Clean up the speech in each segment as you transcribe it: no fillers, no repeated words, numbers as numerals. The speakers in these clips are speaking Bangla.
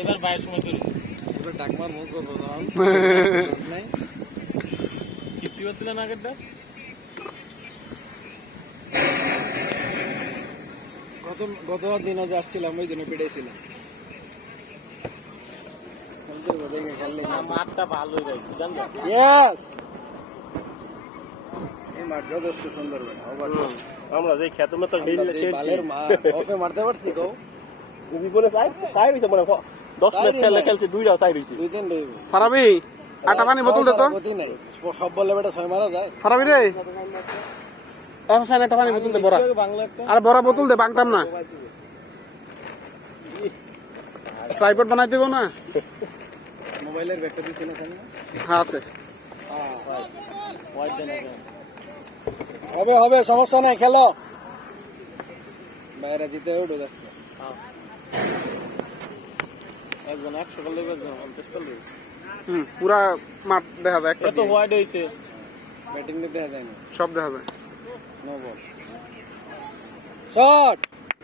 এবার বাইরের সময় করি এবার ডাকমার মুখ করবো যখন নাই কিপ্তি ছিল না আগের ডাক গতবার দিনও যে আসছিলাম ওই দিনে পেটাইছিলাম মাঠটা ভালোই রাখছি জানতো এই মাঠ যথেষ্ট সুন্দর আমরা যে খেতে মতো বালের মা অফে মারতে পারছি তো জীবনে চাই হয়েছে মনে 10 ম্যাচ খেলছে 2টা চাই হয়েছে 2-3 দেব ফারাবি আটা পানি বোতল দে তো সব বলে বেটা 6 মারা যায় ফারাবি রে একটা পানি বোতল দে বড়া আর বড়া বোতল দে বাংতাম না ট্রাইপড বানাই দেবো না মোবাইলের ব্যাগটা দিছি না সামনে হ্যাঁ আছে হবে হবে সমস্যা নাই খেলো বাইরে জিতে উঠে যাচ্ছে একজন 100 করলে একজন 50 করলে পুরা মাঠ দেখা যায় একটা কত ওয়াইড হইছে ব্যাটিং নিতে দেখা যায় না সব দেখা যায় নো বল শট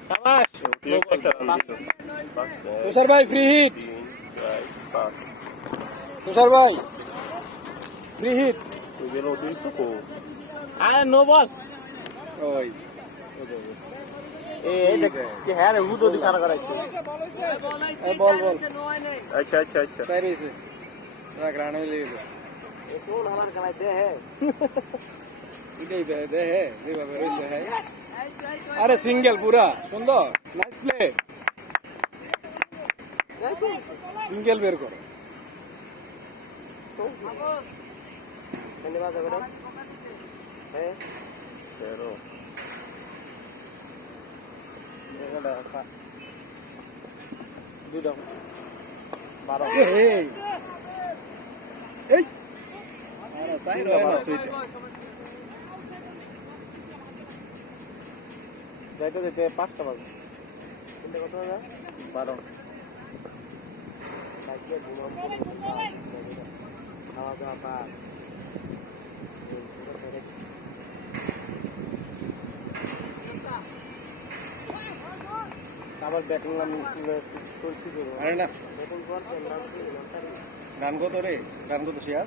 শাবাশ তুষার ভাই ফ্রি হিট তুষার ভাই ফ্রি হিট আরে নো বল ওই এই দেখ কি হ্যাঁ রে হুদো দি খানা করাইছে এই বল বল আচ্ছা আচ্ছা আচ্ছা চাই রইছে রাখ রানা লেগে গেল কোন হারান খেলাই দে হে এটাই দে হে যেভাবে রইছে হ্যাঁ আরে সিঙ্গেল পুরা সুন্দর নাইস প্লে সিঙ্গেল বের করো ধন্যবাদ দাদা হ্যাঁ pero দুটো 12 এই এই আরে সাইড হয় না সুইতে যাইতে যাইতে 5টা বাজে কিন্তু কত বাজে 12 সাইকেল ঘুমাম খাওয়া দাওয়া পার আবার ব্যাটিং নাম চলছি আরে না রান কত রে রান কত শেয়ার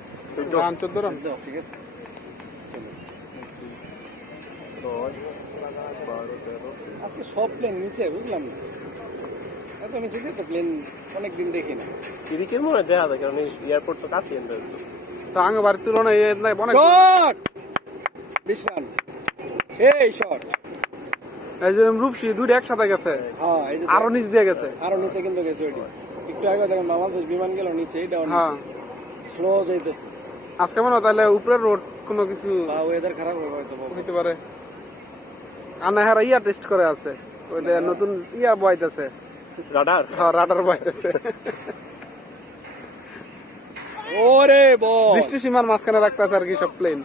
রান 14 রান ঠিক আছে আজকে সব প্লেন নিচে বুঝলাম না এত নিচে তো প্লেন অনেকদিন দেখি না এদিকের মনে দেখা যায় কারণ এয়ারপোর্ট তো কাছে তো আগে বাড়ির তুলনায় অনেক শট বিশ্রাম এই শট এই যে রূপসী দুইটা একসাথে গেছে হ্যাঁ এই যে আরো নিচ দিয়ে গেছে আরো নিচে কিন্তু গেছে ওইটা একটু আগে দেখেন বাংলাদেশ বিমান গেল নিচে এইটাও হ্যাঁ নিচে স্লো যাইতেছে আজকে মনে হয় তাহলে উপরের রোড কোনো কিছু বা ওয়েদার খারাপ হবে হয়তো হইতে পারে আর না হারা ইয়া টেস্ট করে আছে ওই যে নতুন ইয়া বইতেছে রাডার হ্যাঁ রাডার বইতেছে ওরে বল দৃষ্টি সীমার মাঝখানে রাখতেছে আর কি সব প্লেন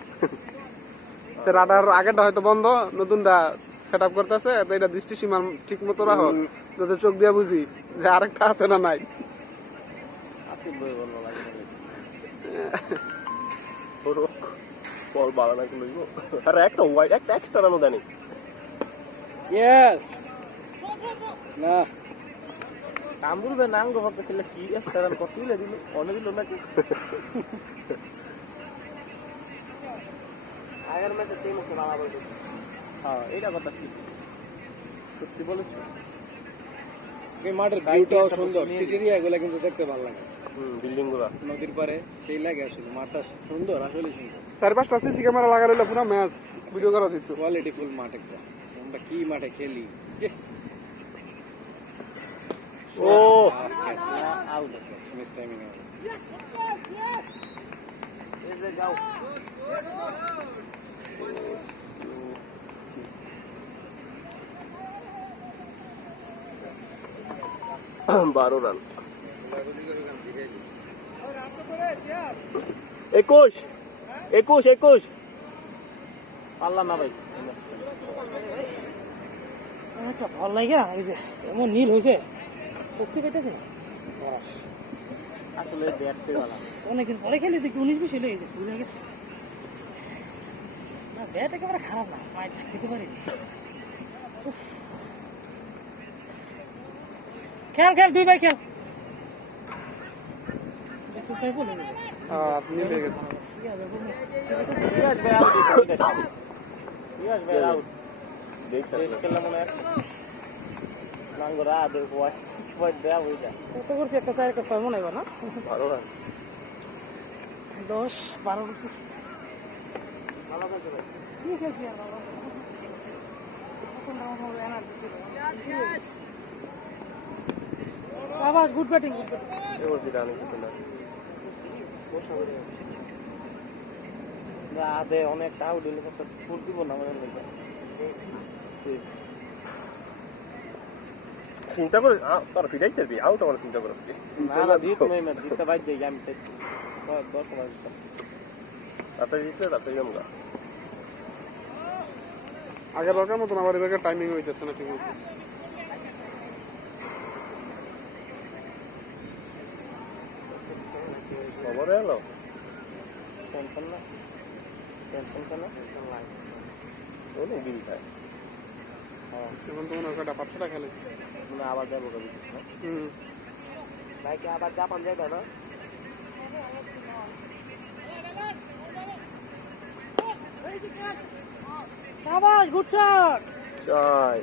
রাডার আগেরটা হয়তো বন্ধ নতুনটা সেট আপ করতেছে তো এটা দৃষ্টি সীমার ঠিক মতো রাখো যাতে চোখ দিয়ে বুঝি যে আরেকটা আছে না নাই বল বাড়ানো লইব আর একটা ওয়াইড একটা এক্সট্রা রানও দেনি ইয়েস না কামরুবে নাঙ্গ হবে তাহলে কি একটা রান কত দিলে দিল অনেক দিল নাকি আগের ম্যাচে 3 ম্যাচে ভালো বলছে হ্যাঁ এটা কথা ঠিক সত্যি বলেছো এই মাঠের ভিউটাও সুন্দর সিটি এরিয়াগুলো কিন্তু দেখতে ভালো লাগে বিল্ডিং গুলা নদীর পারে সেই লাগে আসলে মাঠটা সুন্দর আসলে সুন্দর 4-5টা সিসি ক্যামেরা লাগা রইলে পুরো ম্যাচ ভিডিও করা দিত কোয়ালিটি ফুল মাঠ একটা আমরা কি মাঠে খেলি ও আউট মিস টাইমিং যাও বারো রান 21 পারলাম না ভাই অনেকটা ভালো লাগে এই যে এমন নীল হয়েছে শক্তি পেতেছে আসলে ব্যাট পেওয়ালা অনেকদিন পরে খেলে দেখি 19-20 হয়ে গেছে ভুলে গেছে না ব্যাট একেবারে খারাপ না মাইট খেতে পারি খেল খেল 2 ভাই খেল এক্সারসাইজ বলে দিবে আপনি হয়ে গেছে ঠিক আছে বলুন রিয়াজ ভাই আউট রিয়াজ ভাই আউট শেষ খেললাম মনে হয় নাঙ্গরা আদে ওয়াই দেয়া হয়ে যায় কত করছে একটা 4 একটা 6 মনে হয় না 12 রান 10 12 করছে ভালো কাজ করে কি খেলছি আর ভালো বাবা গুড ব্যাটিং এবার কি রান হচ্ছে না আদে অনেক আউট হইলে কত ফুল দিব না মনে লাগে চিন্তা করে তোর ফিরাইতে দিবি আউট আমার চিন্তা করে না না দিত নাই না দিতে বাইর দেই আমি সেই 10 বার তাতে জিতলে তাতে জমগা আগের রকম মতন আবার এবার টাইমিং হইতেছে না ঠিক মতো খবর এলো টেনশন না টেনশন কেন টেনশন লাগে অনেক দিন খায় এখন তো মনে হয় কটা 500 খেলে মানে আবার যাবো কবি ভাই কি আবার জাপান যাবে না বাবা গুড শট 4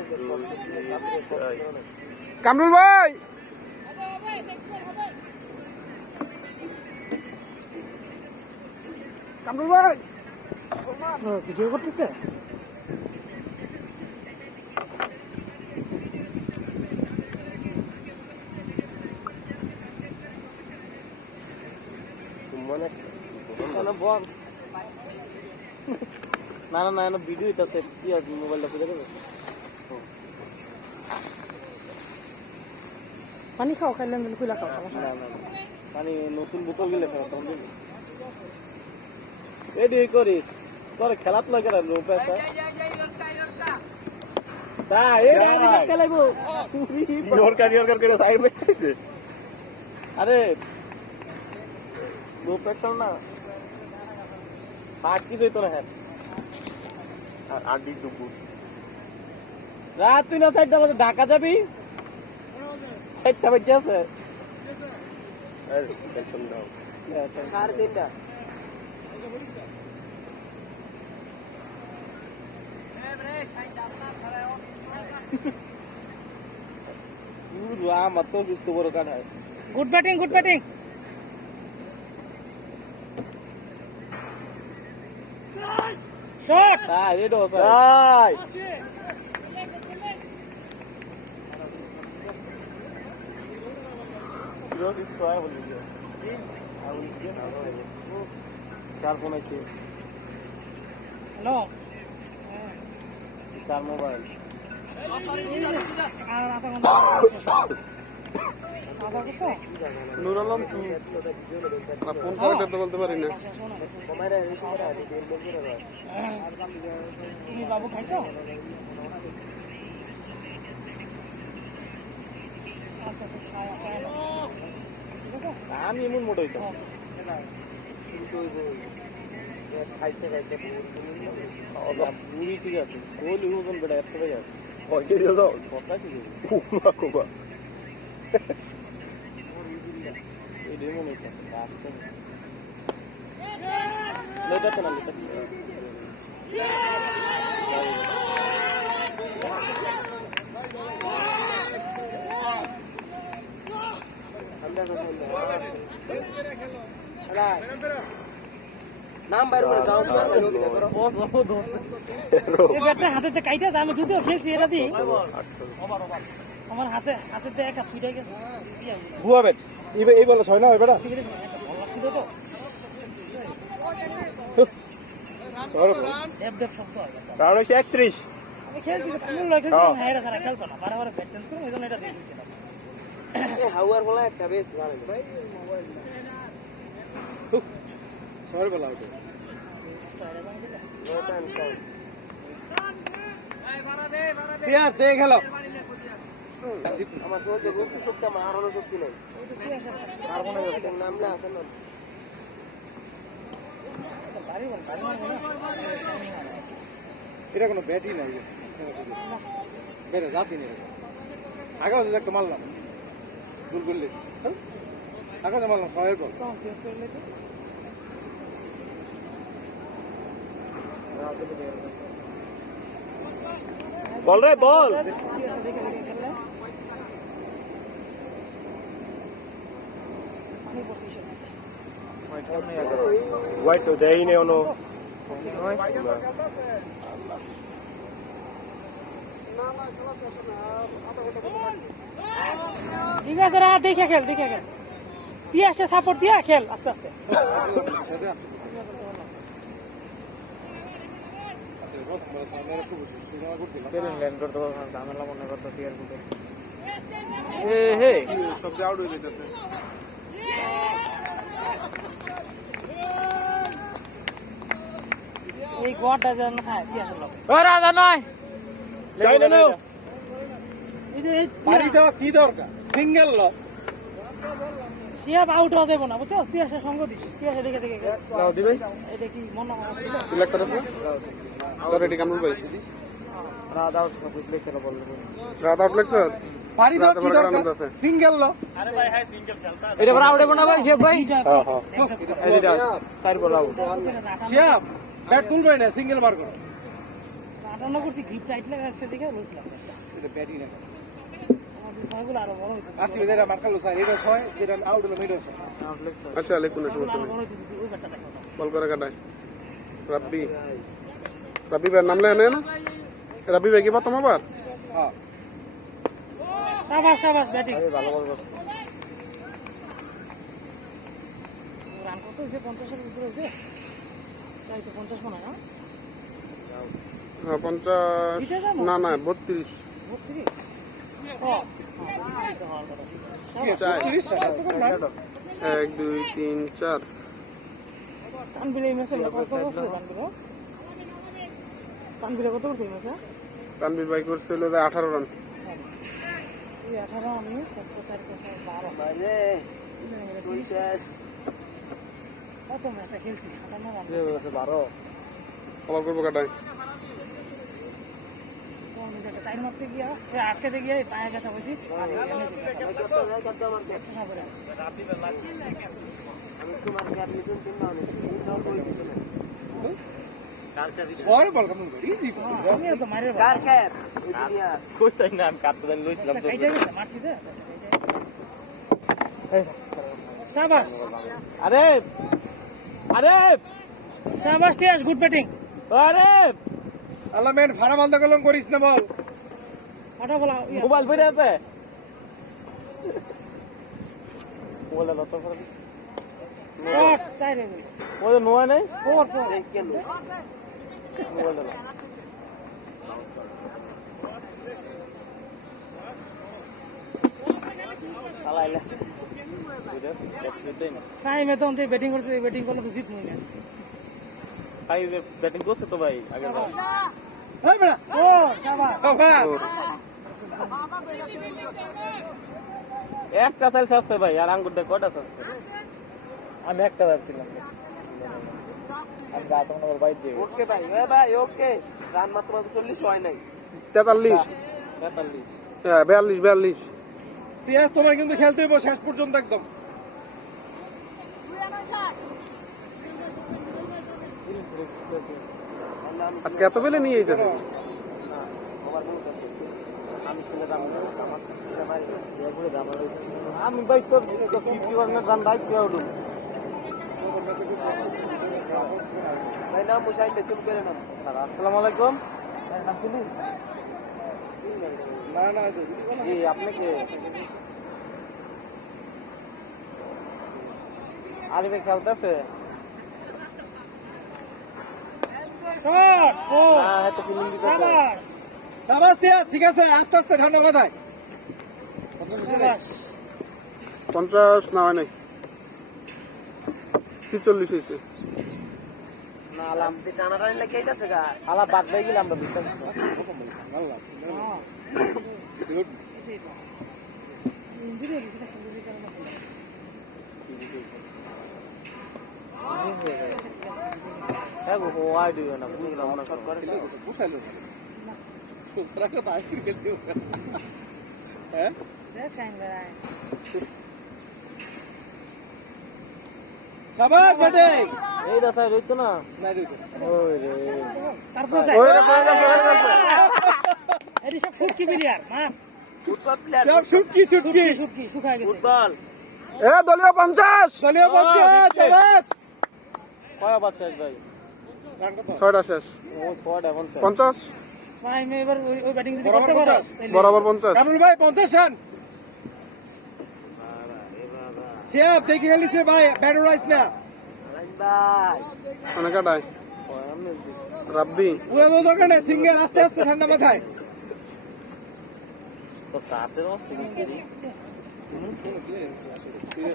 1 2 3 কামরুল ভাই কামরুল ভাই ভিডিও করতেছে মানে বল না না না ভিডিও ইতাছে কি আছে মোবাইলটা খুলে দেবে পানি খাও খাইলে খুলে খাও না না পানি নতুন বোতল গেলে খাওয়া তখন দিবি রেডি করিস তোর খেলাত লাগে না লো পেছা তা এটা খেলাইবো ইয়র্কার করে সাইড মে আছে আরে লো প্রেশার না হাত কি জইতো না হ্যাঁ আর আড্ডি টুকু রাত তুই না 4টা বাজে ঢাকা যাবি 4টা বাজে আছে আর টেনশন দাও 3:30 আমার তো সুস্থ বড় কাট হয় গুড ব্যাটিং শট তাই রেডি হস তাই Yo this try will be good. I will get चार फोन है নো चार मोबाइल আর আধা ঘন্টা আধা করছো নুর আলম কি ফোন করে তো বলতে পারি না তুমি বাবু খাইছো আচ্ছা খাওয়া ঠিক আছে আমি এমন মোটা হইতাম খাইতে খাইতে বুড়ি ঠিক আছে কোহলি ওজন বেড়া একটা হয়ে আছে ওই কে দিল কথা ঠিক আছে কুমা কুমা এই ডেমো নেই আসতে লেটাতে না লেটাতে নাম বাইরে করে যাও এই ব্যাটটা হাতে কাইটা আমি যদিও খেয়েছি এটা দি আমার হাতে একটা ছুটে গেছে ভুয়া ব্যাট এই বলে 6 না ওই বেটা ছিল তো দেব শব্দ কারণ হচ্ছে 31 আমি খেলছি তো ফুল লাগে না এরা সারা খেলতো না বারবার ব্যাট চেঞ্জ করে এজন্য এটা দিয়ে দিয়েছিলাম হাওয়ার বলা একটা বেশ ভালো ভাই ছয় বলা ওটা পিয়াস দে খেলো আমার সহজে গুপ্ত শক্তি আমার হলো শক্তি নেই আর মনে হয় নাম না আছে না এটা কোনো ব্যাটই নাই বেরে জাতি নেই আগে একটা মারলাম ভুল করলিস আকাশে মারলাম ছয়ের বল তখন চেঞ্জ করে নিতে বল রে বল হোয়াইট তো দেই নে ono ঠিক আছে রা দেখে খেল দিয়ে আসে সাপোর্ট দিয়া খেল আস্তে আস্তে ঝামেলা মনে করতেছি আর সবচেয়ে আউট হয়ে যেতেছে এই গোয়াটা যেন খায় দিয়ে আসলো রাজা নয় চাই না নাও এই যে এই বাড়ি দেওয়া কি দরকার সিঙ্গেল ল শিয়াব আউট হয়ে যাবো না বুঝছো দিয়ে আসে সঙ্গ দিস দিয়ে আসে দেখে দাও দিবে এটা কি মনে হয় সিলেক্ট করছ তো রেডি কামরুল ভাই রাজা বুঝলে খেলা বললো রাত আউট লাগছ বাড়ি দেওয়া কি দরকার সিঙ্গেল ল এটা বড় আউটে বনা ভাই শেফ ভাই হ্যাঁ হ্যাঁ এই যে চার বল আউট শিয়াব ব্যাট তুলবে না সিঙ্গেল মার করো আটান্ন করছি গ্রিপ টাইট লাগাচ্ছে দেখে লুসলাম এটা ব্যাটই না আমাদের ছয়গুলো আরো বড় হইতো আসি যেটা মার্কালো স্যার এটা 6 যেটা আউট হলো মিডল আচ্ছা লিখুন একটু আরো বড় হইতো ওই ব্যাটটা দেখো বল করে কাটায় রাব্বি ভাই নাম লেনে না রাব্বি ভাই কি প্রথম আবার হ্যাঁ শাবাশ ব্যাটিং ভালো বল করছে রান কত হয়েছে 50 এর উপরে হয়েছে তাই তো 50 মনে হয় না হ্যাঁ 50 না না 32 32 ও চার। 30 টাকা 1 2 3 4 তানবিলে মেসে কত করছে তানবিলে কত করছে মেসে তানভীর ভাই করছিল 18 রান এই 18 আমি 74 কোসে 12 আরে তুই শেষ কত ম্যাচ খেলছি 58 রান এই বলছে 12 কভার করবো কাটায় তো আমি যেটা টাইম মারতে গিয়া আটকে গিয়ে পায়ে ব্যথা হয়েছি আর এমনি পরে বল কেমন করে ইজি আমিও তো মারে কোথায় না আমি কাটতে জানি লইছিলাম তো কাইটা গেছে মারছি দে শাবাশ আরে আরে শাবাশ তিয়াস গুড ব্যাটিং আরে আল্লাহ মেন ভাড়া বন্ধ করলাম করিস না বল ফাটা বলা মোবাইল পড়ে আছে মোবাইল লতো করে শট চাই রে ওই নোয়া নাই ফোর কেন মোবাইল দাও চালাইলা বুঝে দেখতেই না টাইমে তো অন্তে ব্যাটিং করছে ব্যাটিং করলে তো জিত নই ম্যাচ ভাই ব্যাটিং করছে তো ভাই আগে না এই বেটা ও শাবাশ বাবা একটা চাল আছে ভাই আর আঙ্গুর দেখ কয়টা আছে আমি একটা যাচ্ছিলাম আর যা তোমার বাইক দিয়ে ওকে ভাই এ ভাই ওকে রান মাত্র 40 হয় নাই 43 43 হ্যাঁ 42 তিয়াস তোমার কিন্তু খেলতে হইব শেষ পর্যন্ত একদম আজকে এত বেলে নিয়ে যেতে আমি বাইক তো 50 রানের রান বাইক দিয়ে উঠুন ভাই নাম মুসাইন বেতন করে নাম আসসালামু আলাইকুম না না জি আপনি কে আলিবে খেলতেছে শট ও না হয়তো ফিল্ম দিতেছে শাবাশ শাবাশ তিয়াস ঠিক আছে আস্তে আস্তে ঠান্ডা মাথায় শাবাশ 50 না হয় নাই 46 হয়েছে না আলাম টানা টানি লাগে আইতাছে গা আলা বাদ বাই গেলাম আমরা বিশ্বাস ইঞ্জুরি হয়েছে না ইঞ্জুরি কারণে হ্যাঁ গো ওয়াই দিও না বুঝলাম না সরকার বুঝাইলো সারা কথা আই ক্রিকেট দিও হ্যাঁ দেখ সাইন ভাই শাবাশ ব্যাটিং এইটা সাইড হইতো না ওই রে তারপর এটি সব ফুটকি প্লেয়ার না ফুটবল প্লেয়ার সব শুটকি শুটকি শুটকি শুকায় গেছে ফুটবল এ দলীয় 50 দলীয় 50 শাবাশ কয় বাচ্চা ভাই ছয়টা শেষ ও ছয়টা 50 ভাই আমি এবার ওই ব্যাটিং যদি করতে পারো বরাবর 50 কামরুল ভাই 50 রান শিয়াব দেখে খেলিছে ভাই ব্যাটার রাইস না ভাই অনেক কাটায় রাব্বি পুরো দরকার না সিঙ্গেল আস্তে আস্তে ঠান্ডা মাথায় তো তাতে নষ্ট করি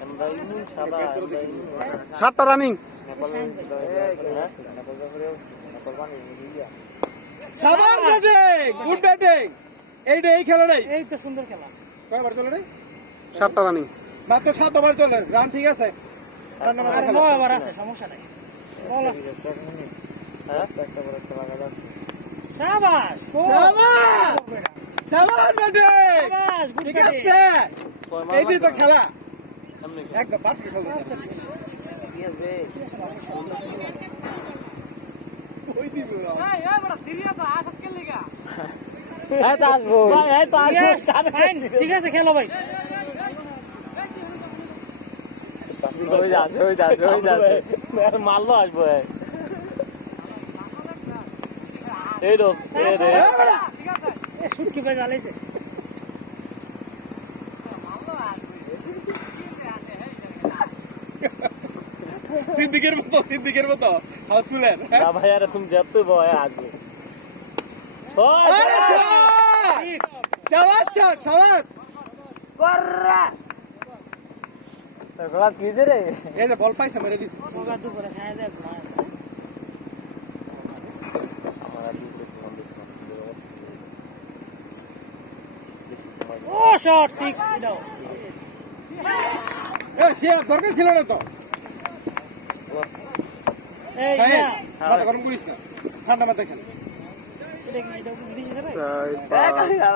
আমরা ইমুন ছাড়া আমরা 7টা রানিং নেপাল বানি দিয়া শাবাশ ব্যাটিং গুড ব্যাটিং এই খেলা নাই এই তো সুন্দর খেলা কয়বার চলে রে 7টা রানিং মাত্র 7 ওভার চলে রান ঠিক আছে ঠান্ডা আর মাথায় নয় ওভার আছে সমস্যা নাই বল আছে হ্যাঁ একটা করে একটা লাগা যাচ্ছে শাবাশ শাবাশ শাবাশ ব্যাটিং শাবাশ গুড ঠিক ব্যাটিং আছে এইটাই তো খেলা সামনে একদম পারফেক্ট খেলতেছে কি আসবে ওই দিব হ্যাঁ তা আসবো ভাই হ্যাঁ তো ফাইন ঠিক আছে খেলো ভাই হয়ে যাচ্ছে মারলো আসবো এই রোজ রে এ শুটকি ভাই জ্বালাইছে সিদ্দিকের মতো হাউসফুলের না ভাই আরে তুমি যেতে ভয় আসবে শাবাশ শট শাবাশ গলা কি যে রে এই যে বল পাইছে মেরে দিছে ওগা দুপুরে খায় দেখ ঘুমায় ও শট 6 এটাও এ সে দরকার ছিল না তো এই হ্যাঁ না মাথা গরম করিস না ঠান্ডা মাথায় খেল এটা কি এটা ইংলিশ রে ভাই 4 5 6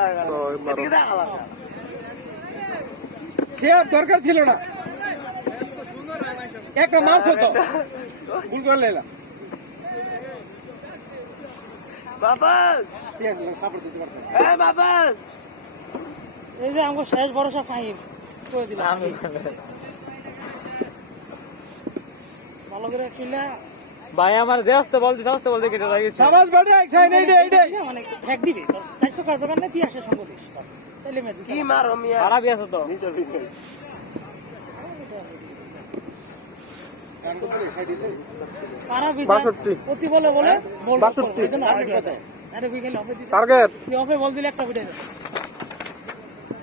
12 সে দরকার ছিল না একটা মাছ হতো ভুল করলে না বাবা সাপোর্ট দিতে পারতাম এই বাবা এই যে আমগো শেষ ভরসা ফাহিম করে দিলাম ভালো করে কিলা ভাই আমার যে আসতে বলতে কেটে লাগিয়েছে শাবাশ ব্যাটিং সাইন এইটাই মানে ঠেক দিবি 400 কার দোকানে তুই আসে সঙ্গ দিস তাহলে ম্যাচ কি মারো মিয়া খারাপ আছে তো পারা 62 অতি বলে বলে বল 62 এজন্য আরে বিকেল অফে দিতে টার্গেট তুই অফে বল দিলে একটা উঠে যাবে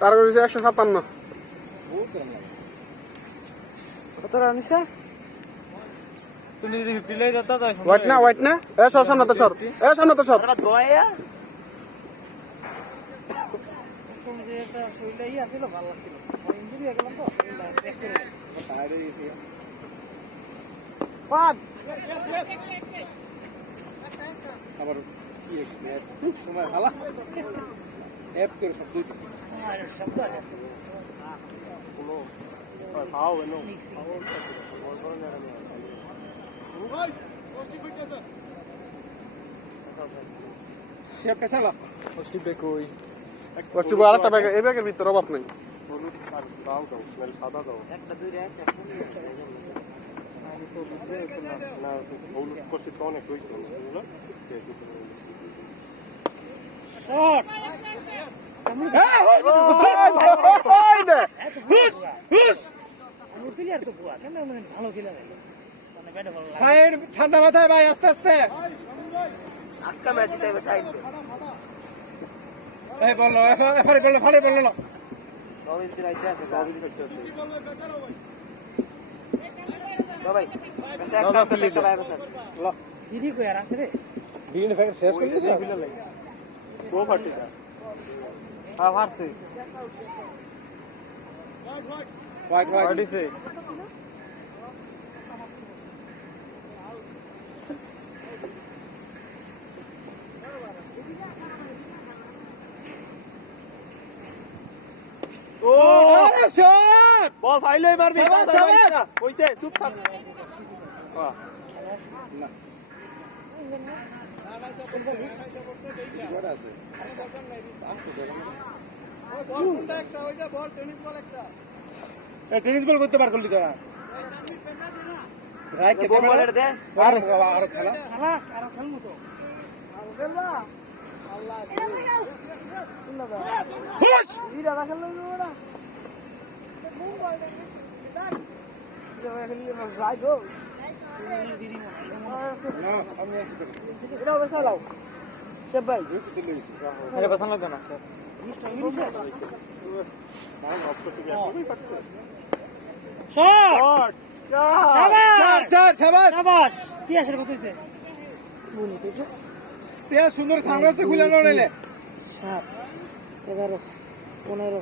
টার্গেট হচ্ছে 157 কত রান নিছা তুমি যদি 50 লে যেত তাই হোয়াইট না এ সর সামনে তো সর ওটা দয়া তুমি যে একটা শরীরটাই আছিল ভালো লাগছিল ইনজুরি হয়ে গেলাম তো ব্যাক করে পাঁচ আবার কি খুব সময় ভালো অ্যাপ করে সব দুই আর শব্দ আছে খাও এনো সে পেছালা কষ্টি বে কই কষ্ট আরেকটা ব্যাগ এই ব্যাগের ভিতর অভাব নাই হলুদ আর দাও স্মেল সাদা দাও একটা দুই রে একটা না হলুদ কষ্টি তো অনেক হইছে বুঝলো শট আমি প্লেয়ার তো বুয়া কেন ভালো খেলা যায় মানে ব্যাটে ভালো লাগে সাইড ঠান্ডা মাথায় ভাই আস্তে আস্তে আজকা ম্যাচ জিতাইবে সাইড এই বললো এফারে বললো ভালো বললো না রবিন রাইতে আছে রবিন রাইতে আছে ভাই একটা ভাই বসে দিদি কই আর আছে রে দিন ফের শেষ করে দিয়েছে ও ফাটি যা হ্যাঁ মারছে হোয়াইট হোয়াইট পার্টিছে ও আরে শট বল ফাইলে মারবি শাবাশ, শাবাশ। হইছে চুপ থাক টেনিস বল করতে পার করলি তোরা রাইট কে বলের দে আর খেলা খেলা আর খেলবো তো আরে পছন্দ লাগবে না শট চার চার শাবাশ শাবাশ কি আসলে কত হইছে বলি তো তে সুন্দর সামনে খুলে নাইলে 7 11 15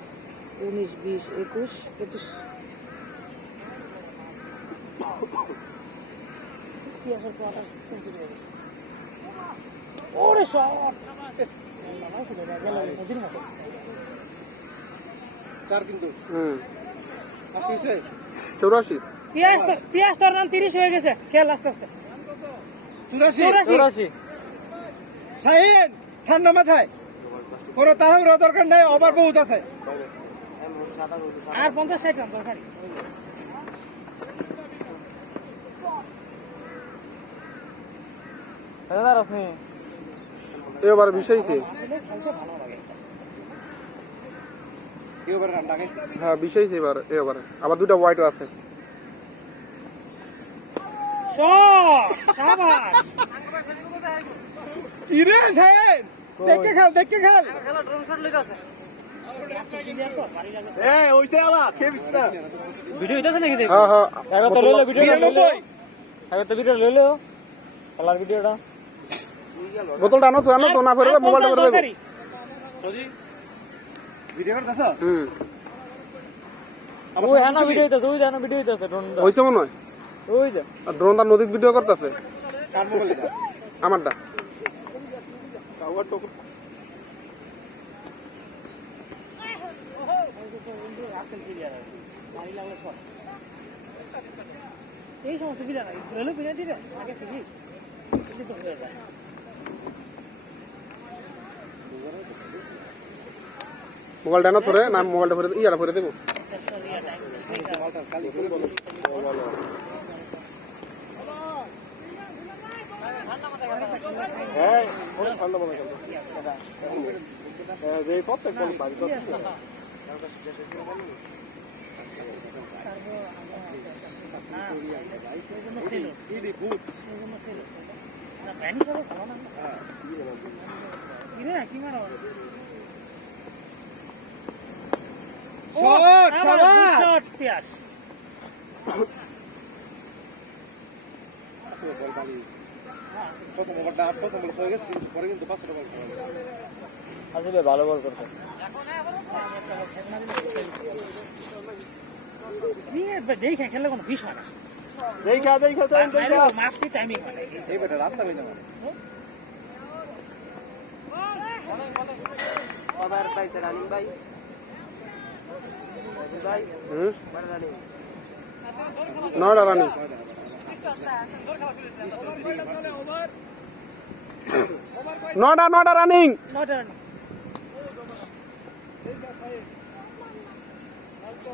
19 20 21 25 কি আসলে কত সেঞ্চুরি হয়ে গেছে ওরে শট নদীর মতো চার কিন্তু হুম আসিছে 84 পিয়াস তোর নাম 30 হয়ে গেছে খেল আস্তে আস্তে 84 শাহিন ঠান্ডা মাথায় কোনো তাড়াহুড়ো দরকার নাই ওভার বহুত আছে আর 50-60 রান দরকারি এবার বিষয়ছে এবারে রান লাগাইছে হ্যাঁ বিষয়ছে এবার আবার দুটো হোয়াইটও আছে শট শাবাশ ইরে শাহিন দেখে খেল খেলা ড্রোন শট লইতাছে এই ওইছে আলা খেবিস না ভিডিও হইতাছে নাকি দেখ হ্যাঁ হ্যাঁ আগে তো লইলো ভিডিও 92 আগে তো ভিডিও লইলো খেলার ভিডিওটা বোতলটা আনো তো না করে মোবাইলটা করে দেবো দরকারি ভিডিও করতেছ হুম ওই হানা ভিডিও হইতাছে ওই হানা ভিডিও হইতাছে ড্রোন হইছে মনে হয় ওই যা আর ড্রোনটা নদীর ভিডিও করতেছে কার মোবাইল এটা আমারটা এই সমস্ত বিরা নাই হলো বিরা দিবে আগে থেকে এটা তো হয়ে যায় মোবাইলটা আনো তোরে না মোবাইলটা ভরে ইয়াটা ভরে দেবো হ্যাঁ ঠান্ডা মনে খেলতো যে প্রত্যেক বল বাড়ি করতে শট শাবাশ শট পিয়াস প্রথম ওভারটা প্রথম বল হয়ে গেছে পরে কিন্তু 500 বল আসলে ভালো বল করতে দেখে খেললে কোনো বিষয় না দেখা চাই দেখা মার্কসি টাইমিং হয় এই বেটা রাত হবে না ওভার পাইছে রানিং ভাই ভাই হুম মানে রানিং নয়টা রানি নয়টা রানিং নয়টা রানিং